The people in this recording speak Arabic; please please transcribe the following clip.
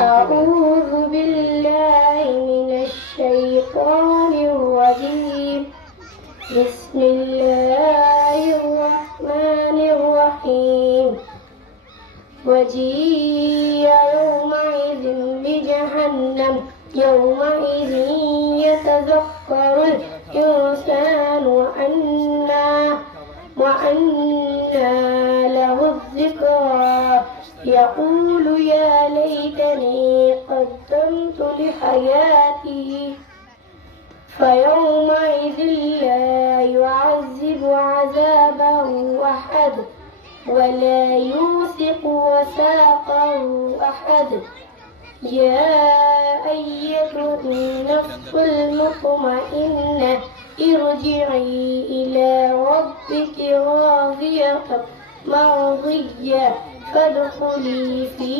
أعوذ بالله من الشيطان الرجيم. بسم الله الرحمن الرحيم. وجيء يومئذ بجهنم يومئذ يتذكر الإنسان وأنى له الذكرى يقول يا ليتني قدمت لحياتي فيومئذ لا يعذب عذابه أحد ولا يوثق وثاقه أحد. يا أيتها النفس المطمئنة ارجعي إلى ربك راضية مرضية فادخلي في